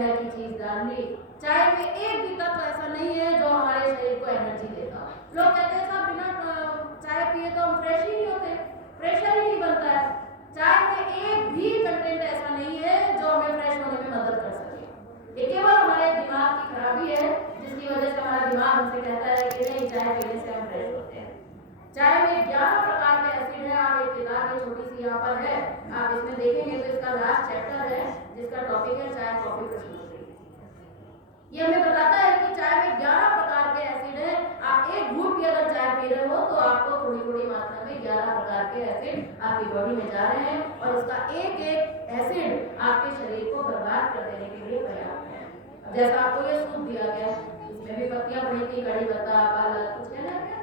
जहर की चीज डाल ली। चाय में एक भी तत्व ऐसा नहीं है जो हमारे शरीर को एनर्जी देता। लोग कहते हैं साहब बिना चाय पिए तो हम फ्रेश ही नहीं होते, प्रेशर ही नहीं बनता है। चाय में एक भी कंटेंट ऐसा नहीं है जो हमें फ्रेश होने में मदद कर सके। ये केवल हमारे दिमाग की खराबी है, जिसकी वजह से हमारा दिमाग हमसे कहता है कि नहीं चाय पीने से हम फ्रेश होते हैं। चाय में 11 प्रकार के एसिड है। आप एक किताब ये छोटी सी यहाँ पर है, आप इसमें देखेंगे तो इसका लास्ट चैप्टर है जिसका टॉपिक है चाय कॉफी प्रस्तुति। ये हमें बताता है कि चाय में 11 प्रकार के एसिड है। आप एक घूंट भी अगर चाय पी रहे हो तो आपको थोड़ी थोड़ी मात्रा में 11 प्रकार के एसिड आपकी बॉडी में जा रहे हैं और इसका एक एक एसिड आपके शरीर को बर्बाद कर देने के लिए पर्याप्त है। जैसा आपको ये सूप दिया गया, इसमें भी पत्तियां पड़ी थी, कड़ी पत्ता, पालक, कुछ कहना है क्या?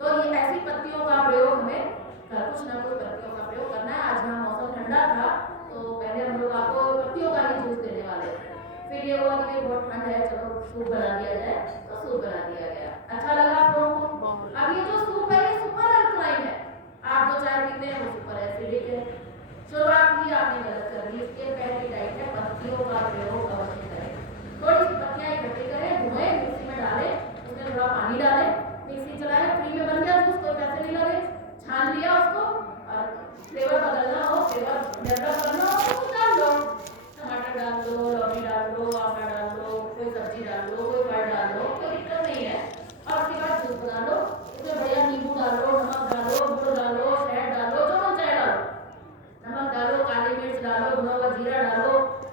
तो ये ऐसी पत्तियों का प्रयोग हमें कुछ ना कुछ पत्तियों का प्रयोग करना है। आज यहाँ मौसम ठंडा था तो पहले हम लोग आपको पत्तियों का ही जूस देने वाले थे, फिर ये हुआ कि बहुत ठंड है चलो सूप बना दिया जाए, तो सूप बना दिया गया। अच्छा लगा आप लोगों को? अब ये जो सूप है ये सुपर अल्कलाइन है। आप जो चाय पीते हैं वो सुपर एसिडिक है। शुरुआत भी आपने गलत कर दी। इसके पहली डाइट है पत्तियों का प्रयोग अवश्य करें। थोड़ी सी पत्तियां इकट्ठी करें, धोएं, मिक्सी में डालें, उसमें थोड़ा पानी डालें, मिक्सी चलाएं, फ्री में बन गया जूस, कोई पैसे नहीं लगे। छान लिया उसको और फ्लेवर बदलना हो, फ्लेवर डेवलप करना हो तो डाल दो, टमाटर डाल दो, लौकी डाल दो, आटा डाल दो, कोई सब्जी डाल दो, कोई फल डाल दो, कोई दिक्कत नहीं है। और उसके बाद जूस बना लो, उसमें बढ़िया नींबू डालो, नमक डालो, गुड़ डालो, शहद डालो, जो मन चाहे डालो, नमक डालो, काली मिर्च डालो, भुना हुआ जीरा डालो,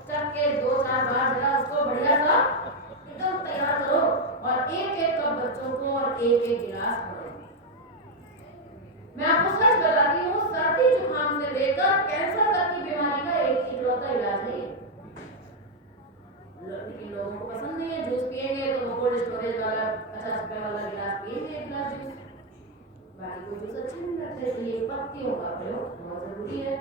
चख के 2-4 बार जरा उसको बढ़िया सा एकदम तैयार करो और एक एक कप बच्चों को और एक एक गिलास भरो। मैं आपको सच बताती हूँ, सर्दी जुकाम से लेकर कैंसर तक की बीमारी का एक इकलौता इलाज है। लेकिन लोगों को पसंद नहीं है। जूस पिएंगे तो कोल्ड स्टोरेज वाला 50 रुपए वाला गिलास पिएंगे, एक गिलास जूस, बाकी कोई जूस अच्छे नहीं लगते। तो ये पत्तियों का प्रयोग बहुत जरूरी है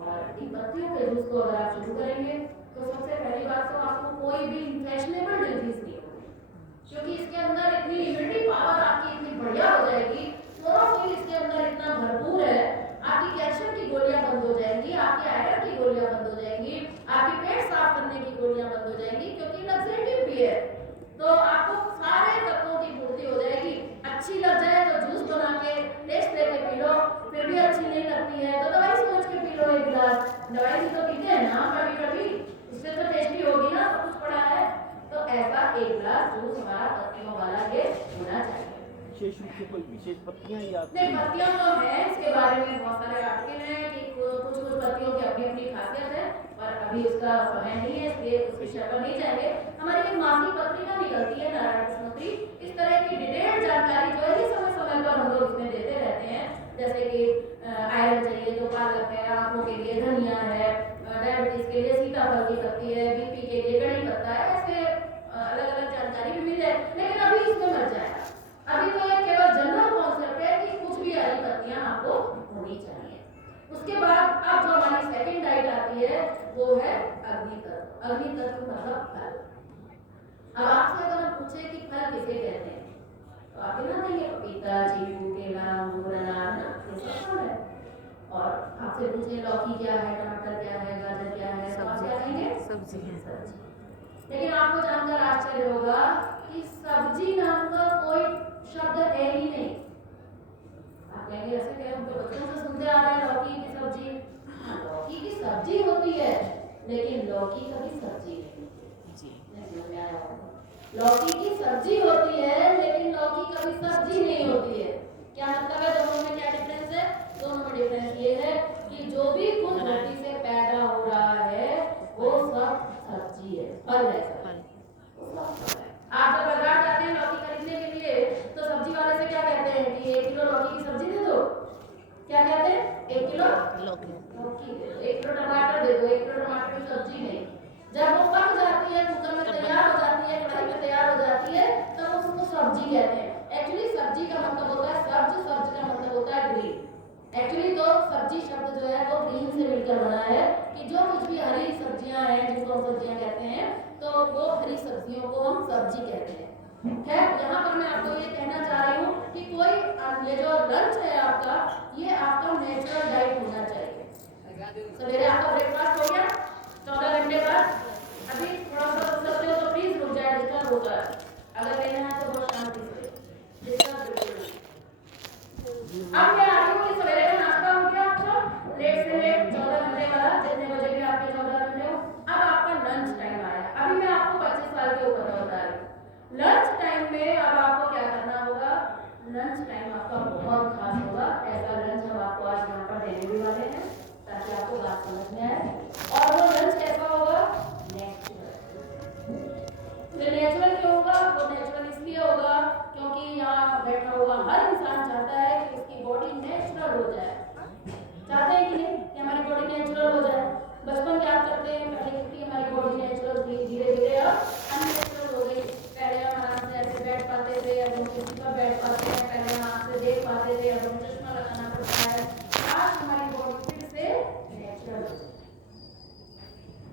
और इन पत्तियों के जूस को अगर आप शुरू करेंगे तो सबसे पहली बात तो आपको कोई भी इन्फेक्शनेबल डिजीज नहीं होगी, क्योंकि इसके अंदर इतनी इम्यूनिटी पावर आपकी इतनी बढ़िया हो जाएगी। क्लोरोफिल इसके अंदर इतना भरपूर है, आपकी कैल्शियम की गोलियां बंद हो जाएंगी, आपकी आयरन की गोलियां बंद हो जाएंगी, आपकी पेट साफ करने की गोलियां बंद हो जाएंगी, क्योंकि लग्जेटिव भी है। तो आपको सारे तत्वों की पूर्ति हो जाएगी। अच्छी लग जाए तो जूस बना के टेस्ट लेके पी लो, फिर भी अच्छी नहीं लगती है तो दवाई सोच के पी लो एक गिलास। दवाई भी तो पीते हैं ना कभी कभी, इससे तो टेस्टी होगी ना, सब कुछ पड़ा है। तो ऐसा एक गिलास जूस हमारा पत्तियों वाला ये होना चाहिए। विशेष रूप से कोई विशेष पत्तियां या नहीं, पत्तियां तो है, इसके बारे में बहुत सारे आर्टिकल हैं कि कुछ कुछ पत्तियों की अपनी अपनी खासियत है, पर अभी उसका समय नहीं है इसलिए उस विषय पर नहीं जाएंगे। हमारी एक मासिक पत्रिका निकलती है नारायण कृष्णमूर्ति, इस तरह की डिटेल्ड जानकारी जो है समय समय पर हम लोग इसमें देते रहते हैं। जैसे कि आयरन चाहिए तो पालक है, आंखों के लिए धनिया है, डायबिटीज के लिए सीताफल की पत्ती है, बीपी के लिए कड़ी पत्ता है, ऐसे अलग अलग जानकारी भी मिल जाए। लेकिन अभी इसमें मत जाएगा, अभी तो ये केवल जनरल कॉन्सेप्ट है कि कुछ भी हरी पत्तियां आपको होनी चाहिए। उसके बाद अब जो हमारी सेकंड डाइट आती है वो है अग्नि तत्व। अग्नि तत्व मतलब फल। अब आपसे अगर हम पूछे कि फल किसे कहते हैं तो आप ना देंगे पपीता, चीकू, केला, अंगूर, अनार, ये सब फल है। और आपसे पूछे लौकी क्या है, टमाटर क्या है, गाजर क्या है, तो आप क्या कहेंगे? सब्जी है। सब्जी। लेकिन आपको जानकर आश्चर्य होगा कि सब्जी नाम का कोई शब्द है ही नहीं। आप कहेंगे ऐसे क्या, हम तो बच्चों से सुनते आ रहे हैं लौकी की सब्जी। हाँ, लौकी की सब्जी होती है, लेकिन लौकी कभी सब्जी नहीं होती जी। लौकी की सब्जी होती है लेकिन लौकी कभी सब्जी नहीं होती है। क्या मतलब है दोनों में, क्या डिफरेंस है? दोनों में डिफरेंस ये है कि जो भी कुछ धरती से पैदा हो रहा है वो सब सब्जी है, फल है। आप जब बाजार जाते हैं लौकी खरीदने के लिए तो सब्जी वाले से क्या कहते हैं कि 1 किलो लौकी की सब्जी दे दो। क्या कहते हैं? 1 किलो लौकी दे दो, 1 किलो टमाटर दे दो, 1 किलो टमाटर की सब्जी नहीं। जब वो पक जाती है, कुकर में तैयार हो जाती है, कढ़ाई में तैयार हो जाती है, तब उसको सब्जी कहते हैं। एक्चुअली सब्जी का मतलब होता है सब्ज, सब्ज का मतलब होता है ग्रीन। एक्चुअली तो सब्जी शब्द जो है वो ग्रीन से मिलकर बना है कि जो कुछ भी हरी सब्जियां हैं जिनको हम सब्जियां कहते हैं तो वो हरी सब्जियों को हम सब्जी कहते हैं। खैर, यहाँ पर मैं आपको ये कहना चाह रही हूँ कि कोई ये जो लंच है आपका, ये आपका नेचुरल डाइट होना चाहिए। सवेरे आपका ब्रेकफास्ट हो गया 14 घंटे बाद, अभी थोड़ा लंच टाइम में अब आपको क्या करना होगा, लंच टाइम आपका बहुत खास होगा। ऐसा लंच हम आपको आज यहाँ पर देने भी वाले हैं ताकि आपको बात समझ में आए। और वो लंच कैसा होगा, नेचुरल। तो नेचुरल क्यों होगा, वो नेचुरल इसलिए होगा क्योंकि यहाँ बैठा हुआ हर इंसान चाहता है कि उसकी बॉडी नेचुरल हो जाए। चाहते हैं कि नहीं कि हमारी बॉडी नेचुरल हो जाए। बचपन में याद करते हैं पहले कितनी हमारी बॉडी नेचुरल थी, धीरे धीरे अब अननेचुरल हो गई। पहले हम आराम से ऐसे बैठ पाते थे, अब हम किसी पर बैठ पाते हैं। पहले हम आँख से देख पाते थे, अब हम चश्मा लगाना पड़ता है। आज हमारी बॉडी फिर से नेचुरल हो गई।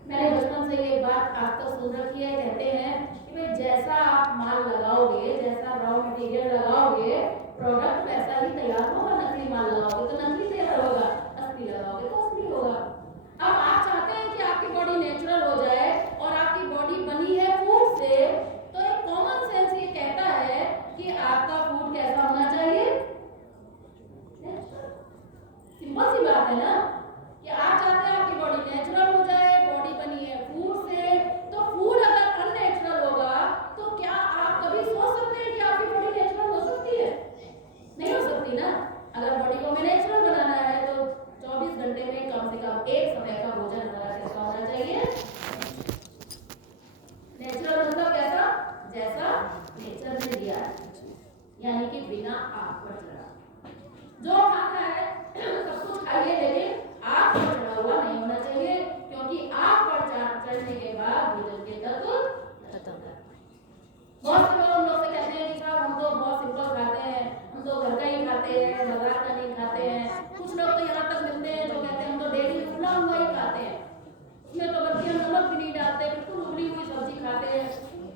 मैंने बचपन से ये बात आज तक सुन रखी है, कहते हैं कि भाई जैसा आप माल लगाओगे, जैसा रॉ मटेरियल लगाओगे, प्रोडक्ट वैसा ही तैयार होगा। नकली माल लगाओगे तो नकली तैयार होगा, असली लगाओगे तो असली होगा। अब आप चाहते हैं कि आपकी बॉडी नेचुरल हो जाए और आपकी बॉडी बनी है फूड से, तो एक कॉमन सेंस ये कहता है कि आपका फूड कैसा होना चाहिए, नेचुरल। सिंपल सी बात है ना कि आप चाहते हैं आपकी बॉडी नेचुरल हो जाए, बॉडी बनी है फूड से, तो फूड अगर अननेचुरल होगा तो क्या आप कभी सोच सकते हैं कि आपकी बॉडी नेचुरल हो सकती है? नहीं हो सकती ना। अगर बॉडी को हमें नेचुरल बनाना है तो 24 घंटे में कम से कम एक समय का भोजन हमारा कैसा होना चाहिए, नेचुरल। मतलब कैसा, जैसा नेचर ने दिया है, यानी कि बिना आग पर चढ़ा। जो खाना है सब कुछ खाइए, लेकिन आग पर चढ़ा हुआ नहीं होना चाहिए, क्योंकि आग पर चढ़ने के बाद भोजन के तत्व खत्म है। बहुत से लोग हम लोग से कहते हैं कि साहब हम तो बहुत सिंपल खाते हैं, हम तो घर का ही खाते हैं, बाजार का नहीं खाते हैं। कुछ लोग तो यहाँ तक मिलते हैं जो कहते हैं हम तो डेली उबला हुआ ही खाते हैं, उसमें तो बल्कि हम नमक भी नहीं डालते, बिल्कुल उबली हुई सब्जी खाते हैं।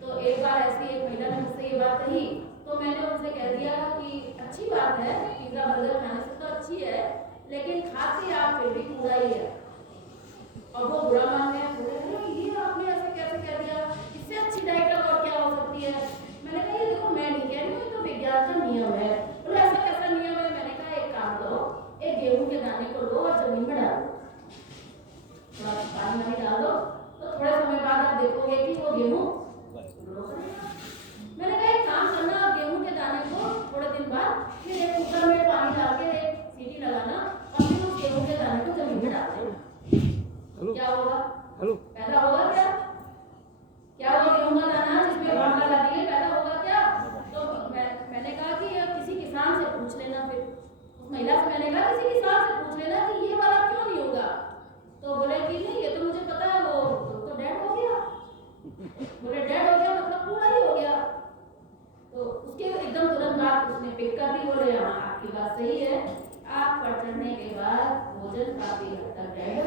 तो एक बार ऐसी एक महिला ने मुझसे ये बात कही, तो मैंने उनसे कह दिया कि अच्छी बात है, पिज्जा बर्गर खाने से तो अच्छी है, लेकिन खाते आप फिर भी कूड़ा ही है। और वो बुरा मान गए, बोले ये आपने ऐसे कैसे कह दिया, इससे अच्छी डाइट और क्या हो सकती है। मैंने कहा ये देखो मैं नहीं कह रही हूँ, ये तो विज्ञान का नियम है। बोले ऐसा कैसा नियम है? मैंने कहा एक काम करो, एक गेहूं के दाने को लो और जमीन में डाल दो, थोड़ा पानी वानी डाल दो, तो थोड़े समय बाद आप देखोगे कि वो गेहूं ग्रो करेगा। मैंने कहा एक काम करना, आप गेहूं के दाने को थोड़े दिन बाद फिर एक कुकर में पानी डाल के एक सीटी लगाना और फिर उस गेहूं के दाने को जमीन में डाल देना। क्या होगा? पैदा होगा क्या? क्या होगा? गेहूं का दाना जिसमें घास लगा दी है, पैदा होगा क्या? तो मैंने कहा कि किसी किसान से पूछ लेना। फिर उस महिला से मैंने कहा किसी किसान से पूछ लेना कि ये वाला क्यों नहीं होगा। तो बोले कि नहीं ये तो मुझे पता है, वो तो डेड हो गया। बोले डेड हो गया मतलब पूरा ही हो गया। तो उसके एकदम तुरंत बाद उसने पिक कर दी, बोले हाँ आपकी बात सही है, आग पर चढ़ने के बाद भोजन काफी हद तक डेड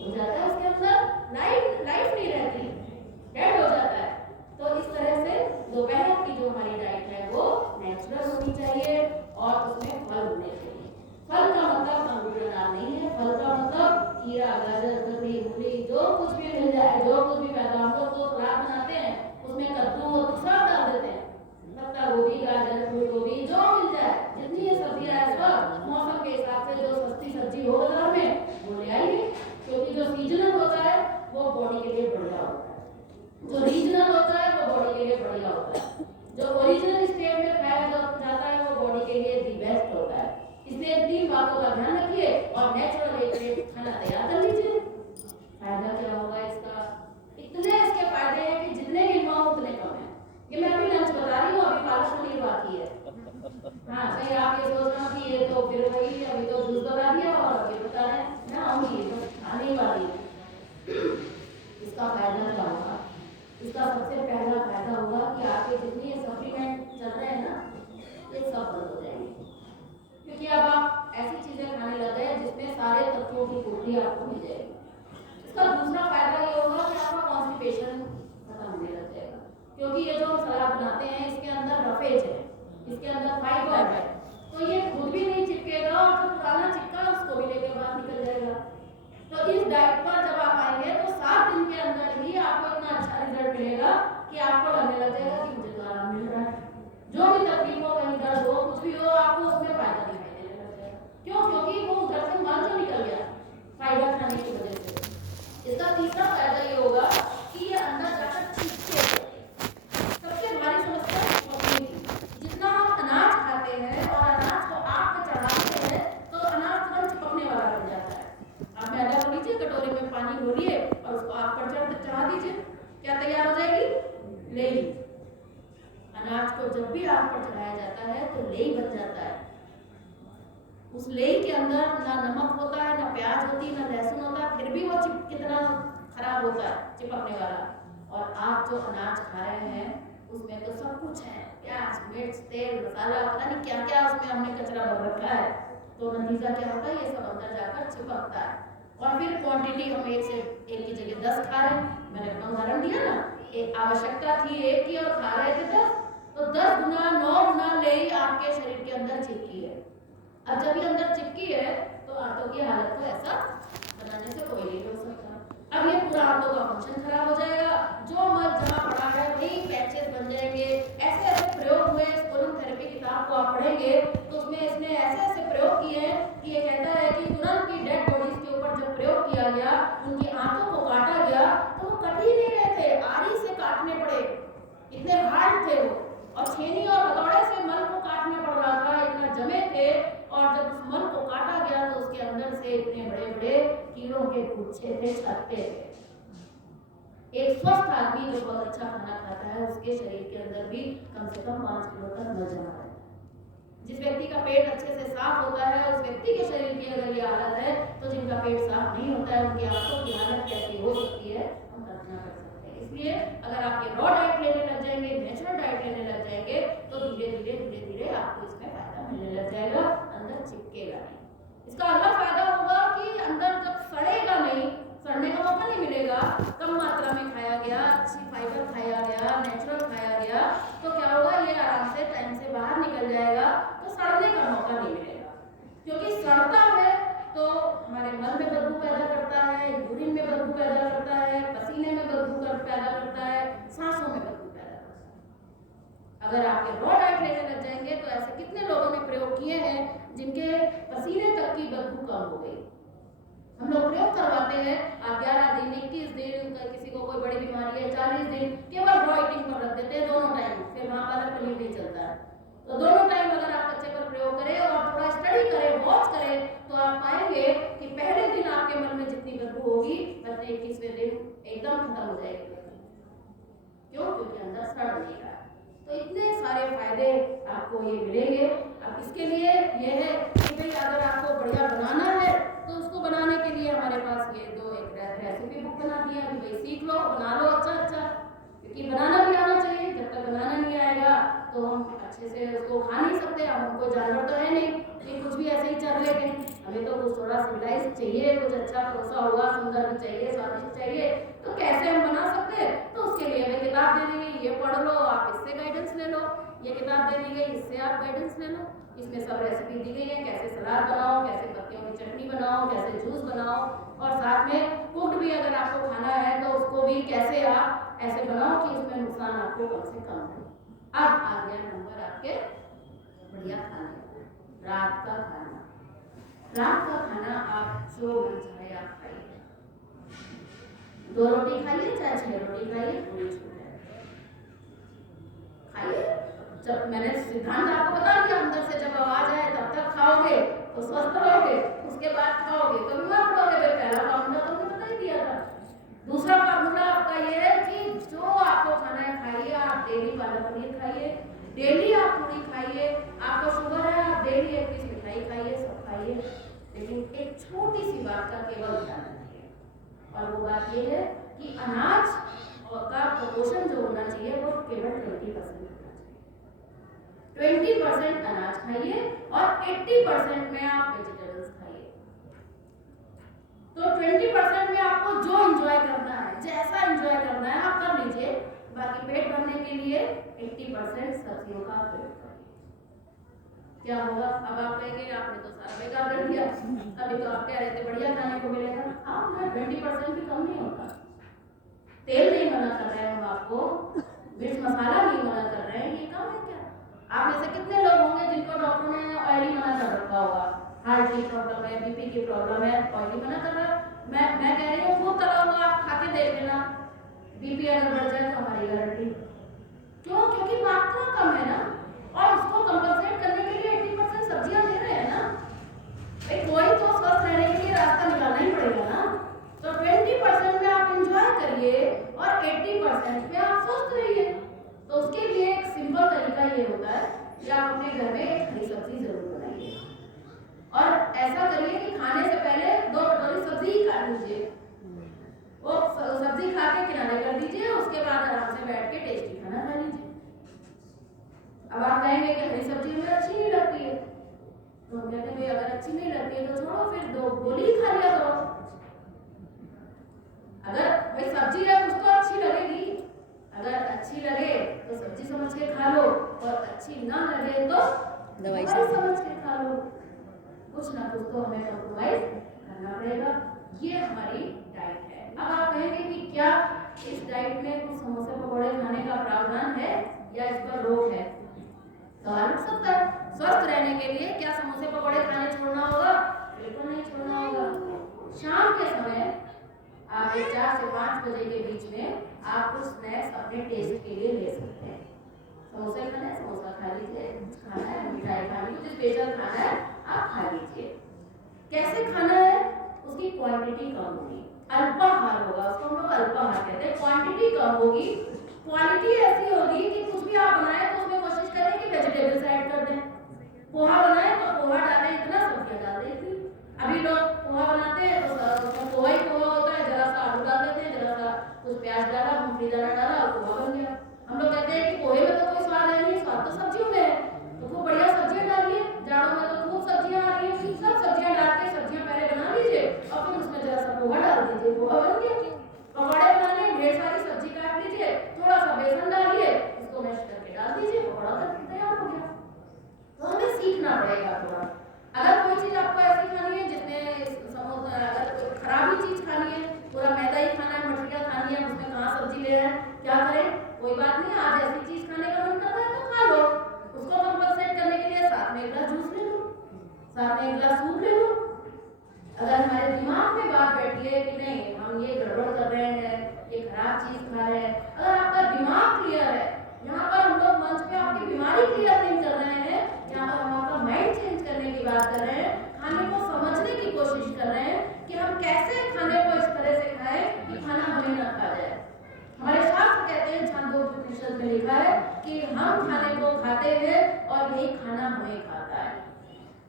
हो जाता है, उसके अंदर लाइफ नहीं रहती, डेड हो जाता है। तो इस तरह से दोपहर की जो हमारी डाइट है वो नेचुरल होनी चाहिए और उसमें फल होने चाहिए। फल का मतलब कंप्यूटरदार नहीं है, फल का मतलब खीरा, गाजर, ककड़ी, मूली, जो कुछ भी मिल जाए, जो कुछ भी पैदा। हम लोग तो सलाद बनाते हैं, उसमें कद्दू सब डाल देते हैं, पत्ता गोभी, गाजर, फूल गोभी, जो मिल जाए, जितनी सब्जियां है सब मौसम के हिसाब से जो सस्ती सब्जी हो बाजार में वो ले आइए, क्योंकि जो सीजनल होता है वो बॉडी के लिए बढ़िया होता है, जो रीजनल होता है वो बॉडी के लिए बढ़िया होता है, जो ओरिजिनल स्टेट में खाया जाता है वो बॉडी के लिए दी बेस्ट होता है। इसलिए 3 बातों का ध्यान रखिए और नेचुरल एक प्लेट खाना तैयार कर लीजिए। फायदा क्या होगा इसका? इतने इसके फायदे हैं कि जितने गिनवाऊं उतने कम है। ये मैं अभी लंच बता रही हूँ, अभी पालक पनीर बाकी है। हाँ कहीं आप ये सोच रहे कि ये तो फिर वही अभी तो जूस बता दिया और ये बता रहे हैं, मैं आऊँगी तो आने वाली है। इसका फायदा क्या होगा? इसका सबसे पहला फायदा होगा कि आपके जितनी सप्लीमेंट चल रहे हैं ना ये सब बंद हो जाएंगे, क्योंकि अब आप ऐसी चीजें खाने लग गए जिसमें सारे तत्वों की पूर्ति आपको मिल जाएगी। इसका दूसरा फायदा ये होगा कि आपका कॉन्स्टिपेशन खत्म होने लग जाएगा, क्योंकि ये जो हम सलाद बनाते हैं इसके अंदर रफेज है, इसके अंदर फाइबर है, तो ये खुद भी नहीं चिपकेगा और जो पुराना चिपका उसको भी लेके बाहर निकल जाएगा। तो इस डाइट पर जब आप आएंगे तो 7 दिन के अंदर ही आपको इतना अच्छा रिजल्ट मिलेगा कि आपको लगने लग जाएगा कि मुझे तो आराम मिल रहा है। जो भी तकलीफ हो, कहीं दर्द हो, कुछ भी हो, आपको उसमें फायदा दिखाई देने लग जाएगा। क्यों? क्योंकि वो उधर से माल जो निकल गया फाइबर खाने की वजह से। इसका तीसरा फायदा ये होगा कि ये अंदर जाकर चिपके। सबसे बड़ी समस्या लेई। अनाज को जब भी आग पर चढ़ाया जाता है तो लेई बन जाता है। उस लेई के अंदर ना नमक होता है, ना प्याज होती, ना लहसुन होता है, फिर भी वो कितना खराब होता है, चिपकने वाला। और आप जो अनाज खा रहे हैं उसमें तो सब कुछ है, प्याज, मिर्च, तेल, मसाला, पता नहीं क्या क्या उसमें हमने कचरा भर रखा है। तो नतीजा क्या होता है, ये सब अंदर जाकर चिपकता है। और फिर क्वांटिटी हम एक की जगह 10 खा रहे हैं। मैंने अपना उदाहरण दिया ना, एक आवश्यकता थी 1 की और खा रहे थे 10, तो 10 गुना 9 गुना लेई आपके शरीर के अंदर चिपकी है। अब जब ये अंदर चिपकी है तो आंतों की हालत को ऐसा बनाने से कोई नहीं रोक सकता। अब ये पूरा आंतों का फंक्शन खराब हो जाएगा, जो मल जहाँ पड़ा है वही पैचेस बन जाएंगे। ऐसे ऐसे प्रयोग हुए, स्कोलम थेरेपी किताब को आप पढ़ेंगे तो उसमें इसने ऐसे ऐसे प्रयोग किए हैं कि ये कहता है कि तुरंत की डेड बॉडीज के ऊपर जब प्रयोग किया गया, उनकी आंतों को काटा गया तो वो कट ही नहीं रहे थे, आरी से काटने पड़े, इतने हार्ड थे वो। और छेनी और हथौड़े से मल को काटने पड़ रहा था, इतना जमे थे। और जब उस मल को काटा गया तो उसके अंदर से इतने बड़े बड़े कीड़ों के गुच्छे थे, छत्ते थे। एक स्वस्थ आदमी जो बहुत अच्छा खाना खाता है उसके शरीर के अंदर भी कम से कम 5 किलो तक मल जमा रहता है। जिस व्यक्ति का पेट अच्छे से साफ होता है उस व्यक्ति के शरीर की अगर ये हालत है तो जिनका पेट साफ नहीं होता है उनकी आंतों की हालत कैसी हो सकती है हम कल्पना कर सकते हैं। इसलिए अगर आप ये रॉ डाइट लेने लग जाएंगे, नेचुरल डाइट लेने लग जाएंगे तो धीरे धीरे आपको इसमें फायदा मिलने लग जाएगा, अंदर चिपकेगा नहीं। इसका अगला फायदा होगा कि अंदर जब सड़ेगा नहीं, सड़ने का मौका नहीं मिलेगा, कम मात्रा में खाया गया, अच्छी फाइबर खाया गया, नेचुरल खाया गया, तो क्या होगा, ये आराम से टाइम से बाहर निकल जाएगा, तो सड़ने का मौका नहीं मिलेगा। क्योंकि सड़ता है तो हमारे मल में बदबू पैदा करता है, यूरिन में बदबू पैदा करता है, पसीने में बदबू पैदा करता है, सांसों में बदबू पैदा करता है। अगर आप ये रॉ डाइट लेने लग जाएंगे तो ऐसे कितने लोगों ने प्रयोग किए हैं जिनके पसीने तक की बदबू कम हो गई। हम लोग प्रयोग करवाते हैं, आप 11 दिन, 21 दिन, किसी को कोई बड़ी बीमारी है 40 दिन केवल रॉ ईटिंग पर रख देते हैं दोनों टाइम, फिर वहाँ पालक पनीर नहीं चलता है। तो दोनों टाइम अगर आप बच्चे पर प्रयोग करें और थोड़ा स्टडी करें, वॉच करें, तो आप पाएंगे कि पहले दिन आपके मन में जितनी बदबू होगी 21वें दिन एकदम खत्म हो जाएगी। क्यों? क्योंकि अंदर सड़ नहीं रहा है। तो इतने सारे फायदे आपको ये मिलेंगे। अब इसके लिए यह है कि भाई अगर आपको बढ़िया बनाना है तो उसको बनाने के लिए हमारे पास ये दो एक रेसिपी बुक बना दी है कि भाई सीख लो, बना लो अच्छा, क्योंकि बनाना भी आना चाहिए। जब तक बनाना नहीं आएगा तो हम अच्छे से उसको खा नहीं सकते। हम कोई जानवर तो है नहीं कि कुछ भी ऐसे ही चल लेंगे, हमें तो कुछ थोड़ा सिविलाइज चाहिए, कुछ अच्छा परोसा होगा, सुंदर भी चाहिए, स्वादिष्ट चाहिए। तो कैसे हम बना सकते हैं? तो उसके लिए हमें किताब दे दी गई, ये पढ़ लो, आप इससे गाइडेंस ले लो। ये किताब दे दी गई, इससे आप गाइडेंस ले लो। इसमें सब रेसिपी दी गई है, कैसे सलाद बनाओ, कैसे पत्तियों की चटनी बनाओ, कैसे जूस बनाओ, और साथ में कुक्ड भी अगर आपको खाना है तो उसको भी कैसे आप ऐसे बनाओ कि उसमें नुकसान आपको कम से कम हो। अब आ गया नंबर आपके बढ़िया खाने, रात का खाना। रात का खाना आप जो मन चाहे आप खाइए, 2 रोटी खाइए चाहे 6 रोटी खाइए, पूरी छूट है, खाइए। जब मैंने सिद्धांत आपको बता दिया, अंदर से जब आवाज आए तब तक खाओगे तो स्वस्थ रहोगे, उसके बाद खाओगे तो बीमार पड़ोगे। पहला फार्मूला तो मैंने बता ही दिया था। दूसरा फार्मूला आपका ये है कि जो आपको खाना है खाइए। आप डेली पालक पनीर खाइए, डेली आप पूरी खाइए। आपको शुगर है, आप डेली एक पीस मिठाई खाइए, सब खाइए, लेकिन एक छोटी सी बात का केवल ध्यान रखिए, और वो बात ये है कि अनाज का प्रपोर्शन जो होना चाहिए वो केवल 20% 20% अनाज खाइए और 80% में आप वेजिटेबल्स खाइए। तो 20% में आपको जो एंजॉय करना है, जैसा एंजॉय करना है आप कर लीजिए। बाकी पेट भरने के लिए 80% सब्जियों का प्रयोग करिए। क्या होगा? अब आप कहेंगे आपने तो सारा बेकार कर दिया, अभी तो आप कह रहे थे बढ़िया खाने को मिलेगा। आप 20% भी कम नहीं होता। तेल नहीं मना कर रहे हैं हम आपको, मिर्च मसाला नहीं मना कर रहे हैं, ये कम है क्या? आप में से कितने लोग होंगे जिनको डॉक्टर ने ऑयली मना कर रखा होगा, हार्ट की प्रॉब्लम है, बीपी की प्रॉब्लम है, ऑयली मना कर रहा है। मैं कह रही हूँ खूब तला हुआ आप खा के देख लेना, बीपी अगर बढ़ जाए तो हमारी गारंटी। क्यों? क्योंकि मात्रा कम है ना, और उसको कंपनसेट करने के लिए 80% सब्जियां दे रहे हैं ना। भाई कोई तो स्वस्थ रहने के लिए रास्ता निकालना ही पड़ेगा ना। तो 20% में आप एंजॉय करिए और 80% में आप स्वस्थ रहिए। ये होता है कि आप अपने घर में एक हरी सब्जी जरूर बनाइए और ऐसा करिए कि खाने से पहले 2 कटोरी सब्जी ही खा लीजिए। वो सब्जी खा के किनारे कर दीजिए, उसके बाद आराम से बैठ के टेस्टी खाना खा लीजिए। अब आप कहेंगे कि हरी सब्जी हमें अच्छी नहीं लगती है, तो हम कहते हैं भाई अगर अच्छी नहीं लगती है तो छोड़ो, फिर 2 गोली ही खा लिया करो। अगर भाई सब्जी है कुछ तो अच्छी लगेगी, अगर अच्छी लगे तो सब्जी समझ के खा लो और अच्छी ना लगे तो दवाई समझ के खा लो। कुछ ना कुछ तो हमें कॉम्प्रोमाइज करना पड़ेगा। ये हमारी डाइट है। अब आप कहेंगे कि क्या इस डाइट में कुछ समोसे पकौड़े खाने का प्रावधान है या इस पर रोक है? सवाल उठ सकता है। स्वस्थ रहने के लिए क्या समोसे पकौड़े खाने छोड़ना होगा? बिल्कुल नहीं छोड़ना होगा। शाम के समय आप 4 से 5 बजे के बीच में आप कुछ स्नैक्स अपने टेस्ट के लिए ले सकते हैं। समोसे खाना है, समोसा खा लीजिए, कुछ खाना है, मिठाई खानी, कुछ स्पेशल खाना है, आप खा लीजिए। कैसे खाना है? उसकी क्वांटिटी कम होगी, अल्पाहार होगा, उसको हम लोग अल्पाहार कहते हैं। क्वांटिटी कम होगी, क्वालिटी ऐसी होगी कि कुछ भी आप बनाए तो उसमें कोशिश करें कि वेजिटेबल्स ऐड कर दें। पोहा बनाए तो पोहा डालें, इतना सब्जियां डाल दें। अभी लोग पोहा बनाते हैं तो उसमें पोहा ही पोहा होता है, जरा सा आलू डाल देते हैं, जरा सा कुछ प्याज डाला, मूंगफली दाना डाला और पोहा बन गया। हम लोग कहते हैं कि पोहे में तो कोई स्वाद है नहीं, स्वाद तो सब्जियों में है, तो खूब बढ़िया सब्जियां डालिए। जाड़ों में तो खूब सब्जियां आ रही है, सब सब्जियां डाल के सब्जियां पहले बना लीजिए और फिर उसमें जरा सा पोहा डाल दीजिए, पोहा बन गया। पकौड़े बनाने ढेर सारी सब्जी काट लीजिए, थोड़ा सा बेसन डालिए, उसको मैश करके डाल दीजिए, पकौड़ा तैयार हो गया। तो हमें सीखना पड़ेगा थोड़ा। अगर कोई चीज आपको ऐसी खानी है जिसमें समोसा, अगर खराब ही चीज खानी है, पूरा मैदा ही खाना है, मठरिया खानी है, उसमें कहाँ सब्जी ले रहे हैं, क्या करें? कोई बात नहीं, आज ऐसी चीज खाने का मन कर रहा है तो खा लो। उसको कंपनसेट करने के लिए साथ में एक गिलास जूस ले लो, साथ में एक गिलास सूप ले लो। अगर हमारे दिमाग में बात बैठी है कि नहीं हम ये गड़बड़ कर रहे हैं, ये खराब चीज खा रहे हैं, अगर आपका दिमाग क्लियर है, यहाँ पर हम लोग मंच पे आपकी बीमारी क्लियर नहीं कर रहे हैं, यहाँ पर हम आपका माइंड चेंज करने की बात कर रहे हैं, खाने को समझने की कोशिश कर रहे हैं कि हम कैसे खाने को इस तरह से खाएं कि खाना हमें ना खा जाए। हमारे शास्त्र कहते हैं, छांदोग्योपनिषद में लिखा है कि हम खाने को खाते हैं और यही खाना हमें खाता है।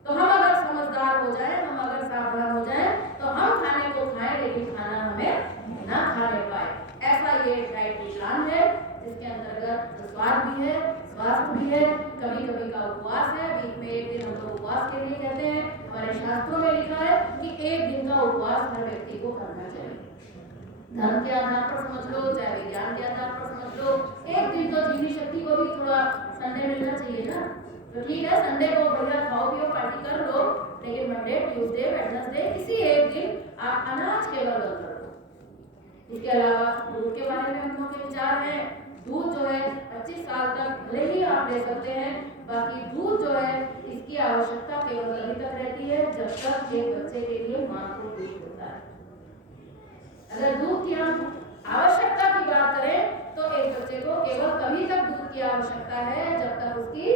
तो हम अगर समझदार हो जाए, हम अगर सावधान हो जाए तो हम खाने को खाएं लेकिन खाना हमें ना खाने पाए। ऐसा ये डाइट प्लान है जिसके अंतर्गत स्वाद भी है, स्वास्थ्य भी है, कभी कभी का उपवास है, वीक में 1 दिन हम लोग उपवास के लिए कहते हैं। हमारे शास्त्रों में लिखा है कि 1 दिन का उपवास हर व्यक्ति को करना चाहिए। धर्म के आधार पर समझ लो, चाहे विज्ञान के आधार पर समझ लो, 1 दिन तो जीवनी शक्ति को भी थोड़ा संडे मिलना चाहिए ना। तो ठीक है, संडे को बढ़िया खाओ पियो पार्टी कर लो, लेकिन मंडे, ट्यूसडे, वेडनेसडे किसी एक दिन आप अनाज केवल बंद कर दो। इसके अलावा दूध के बारे में हम लोग के विचार हैं। दूध जो है 25 साल तक भले ही आप ले सकते हैं, बाकी दूध जो है इसकी आवश्यकता केवल तभी तक रहती है जब तक एक बच्चे के लिए मां को दूध होता है। अगर दूध की हम आवश्यकता की बात करें तो एक बच्चे को केवल तभी तक दूध की आवश्यकता है जब तक उसकी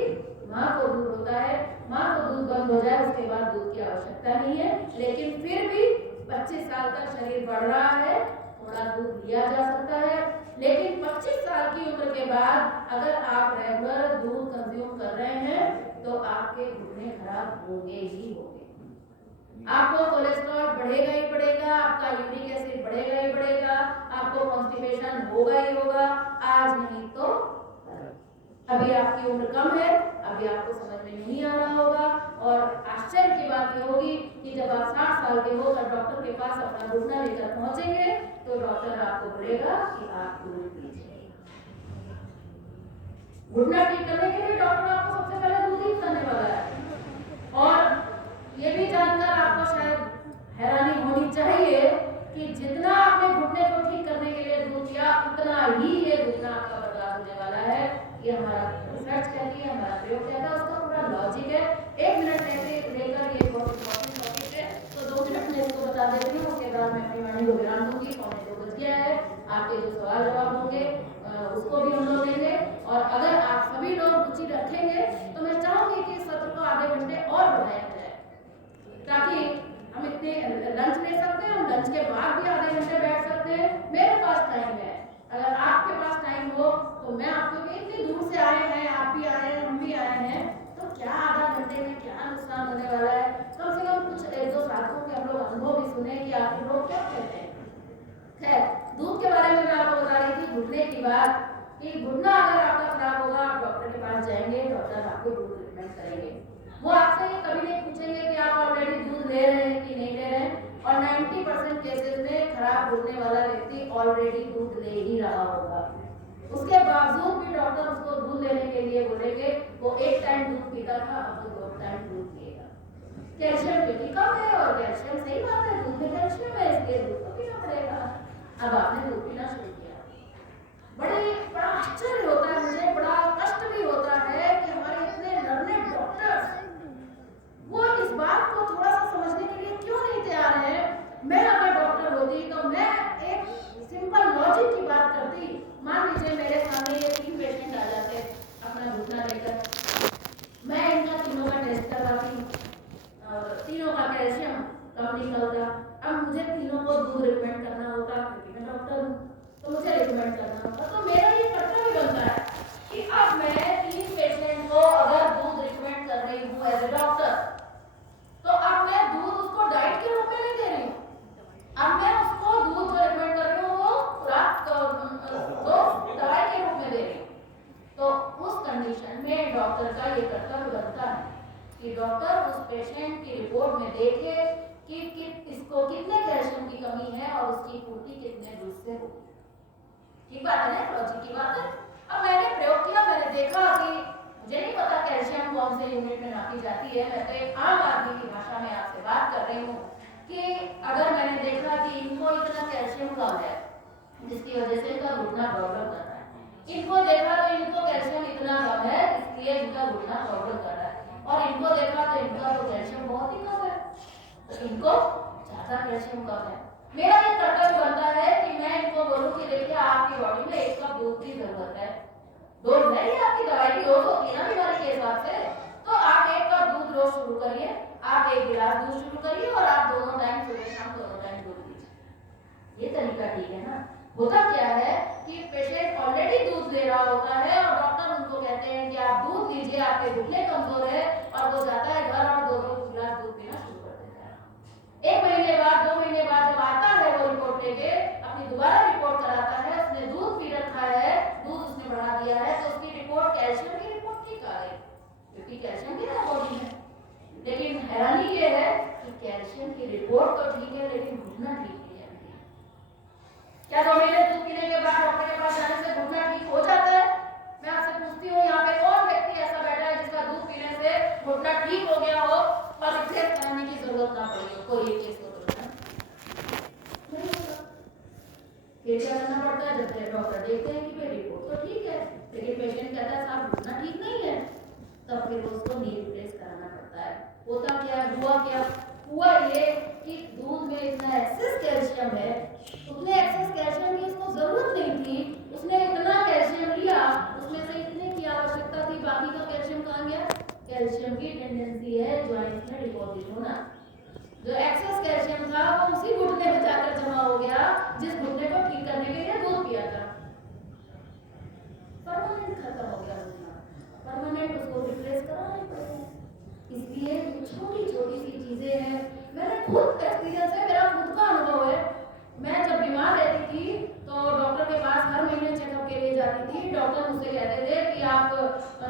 मां को दूध होता है। मां को दूध बंद हो जाए उसके बाद दूध की आवश्यकता नहीं है, लेकिन फिर भी 25 साल तक शरीर बढ़ रहा है, थोड़ा दूध लिया जा सकता है। लेकिन 25 साल की उम्र के बाद अगर आप रेगुलर दूध कंज्यूम कर रहे हैं तो आपके घुटने खराब होंगे ही होंगे। आपको कोलेस्ट्रॉल बढ़ेगा ही बढ़ेगा, आपका यूरिक एसिड बढ़ेगा ही बढ़ेगा, आपको कॉन्स्टिपेशन होगा ही होगा। आज नहीं तो अभी आपकी उम्र कम है, अभी आपको समझ में नहीं आ रहा होगा। और आश्चर्य की बात ये होगी कि जब आप 60 साल के होकर डॉक्टर के पास अपना घुटना लेकर पहुंचेंगे तो डॉक्टर आपको बोलेगा कि आप दूध पीजिए। घुटना ठीक करने के लिए डॉक्टर आपको सबसे पहले दूध ही करने वाला है। और ये भी जानकर आपको शायद हैरानी होनी चाहिए कि जितना आपने घुटने को ठीक करने के लिए दूध दिया उतना ही ये घुटना आपका बर्बाद होने वाला है। ये हमारा रिसर्च कहती है, हमारा प्रयोग कहता है, उसका पूरा लॉजिक है। 1 मिनट लेकर ये बहुत इंपॉर्टेंट टॉपिक है, तो 2 मिनट में इसको बता देती हूँ, उसके बाद मैं अपनी वाणी को विराम दूंगी। 2:45 बज गया है। आपके जो सवाल जवाब होंगे उसको भी हम लोग देंगे। और अगर आप सभी लोग रुचि रखेंगे तो मैं चाहूंगी कि इस सत्र को आधे घंटे और बढ़ाया जाए, ताकि हम इतने लंच ले सकते हैं, हम लंच के बाद भी आधे घंटे बैठ सकते हैं। मेरे पास टाइम है, अगर आपके पास टाइम हो तो मैं आपको, इतनी दूर से आए हैं, आप भी आए हैं, सुने कि आखिर लोग क्या कहते हैं। खैर, दूध के बारे में मैं आपको बता रही थी घुटने की बात, कि घुटना अगर आपका खराब होगा, आप डॉक्टर के पास जाएंगे, डॉक्टर आपको दूध रिकमेंड करेंगे। वो आपसे कभी नहीं पूछेंगे कि आप ऑलरेडी दूध ले रहे हैं कि नहीं ले रहे हैं, और 90% केसेस में खराब घुटने वाला व्यक्ति ऑलरेडी दूध ले ही रहा होगा। उसके बावजूद भी डॉक्टर उसको दूध लेने के लिए बोलेंगे। वो एक टाइम दूध पीता था, अब वो 2 टाइम दूध पिएगा। कैल्शियम की कम है, और कैल्शियम सही बात है, दूध में कैल्शियम है, इसलिए दूध तो पीना पड़ेगा। अब आपने दूध पीना शुरू किया। बड़ा आश्चर्य होता है मुझे, बड़ा कष्ट भी होता है कि हमारे इतने लर्नेड डॉक्टर्स वो इस बात को थोड़ा सा समझने के लिए क्यों नहीं तैयार है। मैं अगर डॉक्टर होती तो मैं एक सिंपल लॉजिक की बात करती। मान लीजिए मेरे सामने ये 3 पेशेंट आ जाते अपना घुटना लेकर, मैं इनका तीनों का टेस्ट करवाती, तीनों का कैल्शियम कम निकलता। अब मुझे तीनों को दूध रिकमेंड करना होता, क्योंकि मैं डॉक्टर हूँ, तो मुझे रिकमेंड करना होता। तो मेरा ये कर्तव्य बनता है कि अब मैं 3 पेशेंट को अगर दूध रिकमेंड कर रही हूँ एज ए डॉक्टर, तो अब मैं दूध उसको डाइट के रूप में नहीं दे रही हूँ। अब मैं उसको दूध जो रिकमेंड कर रही हूँ वो खुराक दवाई के रूप में दे रही हूँ। तो उस कंडीशन में डॉक्टर का ये कर्तव्य बनता है कि डॉक्टर उस पेशेंट की रिपोर्ट में देखे कि इसको कितने कैल्शियम की कमी है और उसकी पूर्ति कितने दूध से होगी। ठीक बात है, लॉजिक की बात है। अब मैंने प्रयोग किया, मैंने देखा कि मुझे नहीं पता कैल्शियम कौन से यूनिट में नापी जाती है, मैं तो एक आम आदमी की भाषा में आपसे बात कर रही हूँ कि अगर मैंने देखा कि इनको इतना कैल्शियम कम है जिसकी वजह से इनका घुटना प्रॉब्लम कर रहा है, इनको देखा तो इनको कैल्शियम इतना कम है इसलिए इनका घुटना प्रॉब्लम कर रहा है, और इनको देखा तो इनका तो कैल्शियम बहुत ही कम है, तो इनको ज्यादा कैल्शियम कम है। मेरा ये कर्तव्य बनता है कि मैं इनको बोलूं कि देखिए आपकी बॉडी में 1 कप दूध की जरूरत है, डोज है ये आपकी दवाई की डोज होती है ना बीमारी के हिसाब से, तो आप 1 कप दूध रोज शुरू करिए, आप 1 गिलास दूध शुरू करिए, और आप दोनों टाइम सुबह शाम दोनों टाइम दूध लीजिए। ये तरीका ठीक है ना। होता क्या है कि पेशेंट ऑलरेडी दूध ले रहा होता है और डॉक्टर उनको कहते हैं कि आप दूध लीजिए, आपके घुटने कमजोर है, और वो जाता है घर और 2-2 गिलास दूध पीना शुरू कर देता है। 1 महीने बाद 2 महीने बाद जब आता है वो रिपोर्ट लेके अपनी दोबारा रिपोर्ट कराता है, उसने दूध पी रखा है, दूध उसने बढ़ा दिया है, तो उसकी रिपोर्ट कैल्शियम की रिपोर्ट ठीक आ गई, क्योंकि कैल्शियम की ना बॉडी में। लेकिन हैरानी ये है कि कैल्शियम की रिपोर्ट तो ठीक है लेकिन घुटना ठीक नहीं है। क्या 2 महीने दूध पीने के बाद डॉक्टर के पास जाने से घुटना ठीक हो जाता है? मैं आपसे पूछती हूँ, यहाँ पे कौन व्यक्ति ऐसा बैठा है जिसका दूध पीने से घुटना ठीक हो गया हो और रिप्लेस कराने की जरूरत ना पड़ी हो? कोई एक केस हो तो नहीं होगा। फिर क्या करना पड़ता है? जब डॉक्टर देखते हैं कि भाई रिपोर्ट तो ठीक है लेकिन पेशेंट कहता है साहब घुटना ठीक नहीं है, तब फिर उसको नी रिप्लेस कराना पड़ता है। होता क्या हुआ ये कि दूध में इतना एक्सेस कैल्शियम है, उतने एक्सेस कैल्शियम की उसको जरूरत नहीं थी, उसने इतना कैल्शियम लिया, उसमें से इतने की आवश्यकता थी, बाकी का कैल्शियम कहाँ गया? कैल्शियम की टेंडेंसी है जॉइंट्स में डिपॉजिट होना। जो एक्सेस कैल्शियम था वो उसी घुटने में जाकर जमा हो गया जिस घुटने को ठीक करने के लिए दूध पिया था। परमानेंट खत्म हो गया घुटना, परमानेंट उसको रिप्लेस कराना ही पड़ेगा। इसलिए छोटी छोटी सी चीजें हैं, मैंने खुद एक्सपीरियंस है, मेरा खुद का अनुभव है। मैं जब बीमार रहती थी तो डॉक्टर के पास हर महीने चेकअप के लिए जाती थी। डॉक्टर मुझसे कहते थे कि आप,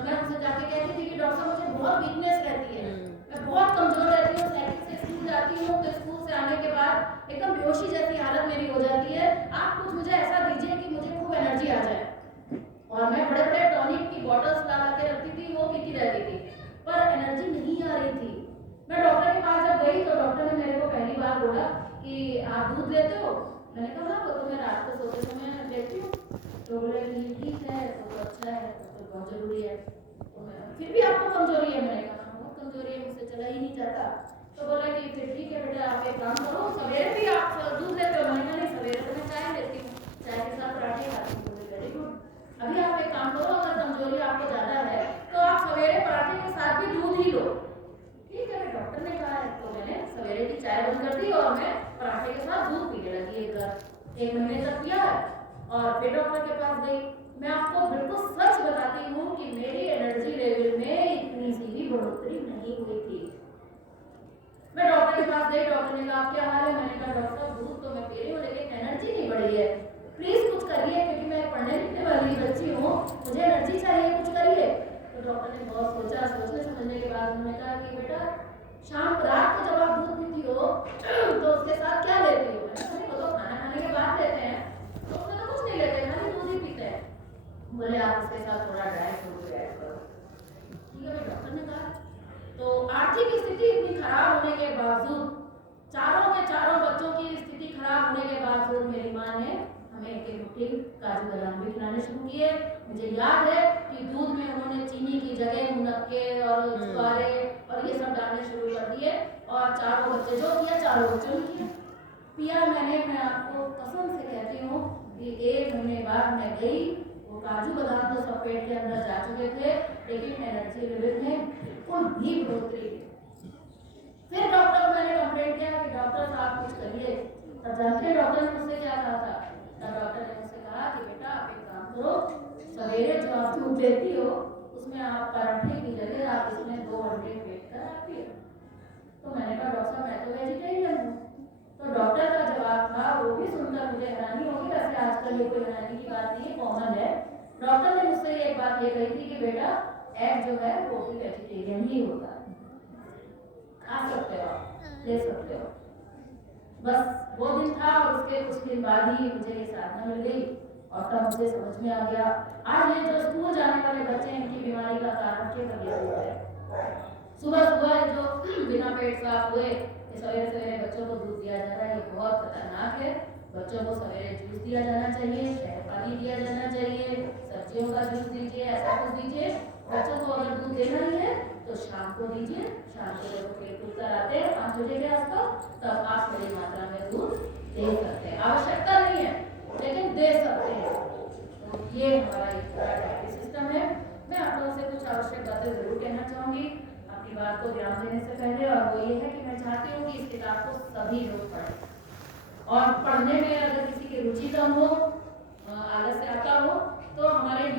मैं उनसे जाके कहती थी कि डॉक्टर मुझे बहुत वीकनेस रहती है, मैं बहुत कमजोर रहती हूँ, साइकिल से स्कूल जाती हूँ तो स्कूल से आने के बाद एकदम बेहोशी जैसी हालत मेरी हो जाती है, आप कुछ मुझे ऐसा दीजिए कि मुझे खूब एनर्जी आ जाए। और मैं बड़े बड़े टॉनिक की बॉटल्स ला के रखती थी, वो पीती रहती थी, पर एनर्जी नहीं आ रही थी। मैं डॉक्टर के पास जब गई तो डॉक्टर ने मेरे को पहली बार बोला कि आप दूध लेते हो? मैंने कहा हाँ, वो तो मैं रात को सोते समय लेती हूँ। तो बोले कि ठीक है, तो अच्छा है, तो बहुत जरूरी है। तो मैं फिर भी आपको कमजोरी है? मैंने कहा बहुत कमजोरी है, मुझसे चला ही नहीं जाता। तो बोले कि फिर ठीक है बेटा, आप एक काम करो, सवेरे भी आप दूध लेते हो? मैंने कहा नहीं, सवेरे तो मैं चाय लेती हूँ, चाय के साथ पराठे खाती हूँ। बोले वेरी गुड, अभी आप एक काम करो, अगर कमजोरी आपको ज्यादा है तो आप सवेरे पराठे के साथ भी दूध ही लो। ठीक है, डॉक्टर ने कहा है, तो मैंने सवेरे की चाय बंद कर दी और मैं पराठे के साथ दूध पीने लगी। एक महीने तक किया और फिर डॉक्टर के पास गई। मैं आपको बिल्कुल सच बताती हूँ कि मेरी एनर्जी लेवल में इतनी सी भी बढ़ोतरी नहीं हुई थी। मैं डॉक्टर के पास गई, डॉक्टर ने कहा क्या हाल है? मैंने मैंने बहुत सोचा, सोचने समझने के बाद उन्होंने कहा कि बेटा शाम रात को जब आप दूध पीती हो तो उसके साथ क्या लेती हो? मैंने कहा वो तो खाना खाने के बाद लेते हैं, तो उसमें तो कुछ नहीं लेते, खाली दूध ही पीते हैं। बोले आप उसके साथ थोड़ा ड्राई फ्रूट भी ऐड करो। ठीक है, डॉक्टर ने कहा। तो आर्थिक स्थिति इतनी खराब होने के बावजूद, चारों के चारों बच्चों की स्थिति खराब होने के बावजूद मेरी माँ ने हमें एक मुट्ठी काजू बादाम भी खिलाने शुरू किए। मुझे याद है कि दूध में उन्होंने चीनी की जगह मुनक्के और छुआरे और ये सब डालने शुरू कर दिए, और चारों बच्चे जो किया चारों बच्चों ने किया, पिया मैंने। मैं आपको कसम से कहती हूँ कि 1 महीने बाद मैं गई, वो काजू बादाम तो सब पेट के अंदर जा चुके थे, लेकिन एनर्जी लेवल में कोई भी बढ़ोतरी नहीं। फिर डॉक्टर को मैंने कंप्लेंट किया कि डॉक्टर साहब कुछ करिए। तब जानते हैं डॉक्टर ने मुझसे क्या कहा था? तब डॉक्टर ने मुझसे कहा कि बेटा आप एक काम करो, सवेरे जो आप दूध लेती हो उसमें आप पराठे की जगह आप इसमें 2 अंडे फेंट कर आप पियो। तो मैंने कहा डॉक्टर साहब मैं तो वेजिटेरियन हूँ। तो डॉक्टर का जवाब था, वो भी सुनकर मुझे हैरानी होगी, वैसे आजकल ये कोई हैरानी की बात नहीं है, कॉमन है। डॉक्टर ने मुझसे एक बात ये कही थी कि बेटा एग जो है वो भी वेजिटेरियन ही होता है, खा सकते हो आप, ले सकते हो। बस वो दिन था, और उसके कुछ दिन बाद ही मुझे ये साधना मिल गई, और तब मुझे समझ में आ गया। आज ये जो स्कूल जाने वाले बच्चे हैं, इनकी बीमारी का कारण केवल ये दूध है। सुबह सुबह जो बिना पेट साफ हुए सवेरे सवेरे बच्चों को दूध दिया जा रहा है, ये बहुत खतरनाक है। बच्चों को सवेरे जूस दिया जाना चाहिए, शहद पानी दिया जाना चाहिए, सब्जियों का जूस दीजिए, ऐसा कुछ दीजिए। बच्चों को अगर दूध देना ही है तो शाम को दीजिए। शाम को जब पेट खुल कर आते हैं 5 बजे के आसपास, तब आप बड़ी मात्रा में दूध दे सकते हैं। आवश्यकता नहीं है, लेकिन दे सकते हैं। तो ये हमारा एक डायबिटीज सिस्टम है। मैं आप लोगों से कुछ आवश्यक बातें जरूर कहना चाहूँगी अपनी बात को ध्यान देने से पहले, और वो ये है कि मैं चाहती हूँ कि इस किताब को सभी लोग पढ़ें, और पढ़ने में अगर किसी की रुचि कम हो, आलस्य आता हो, तो हमारे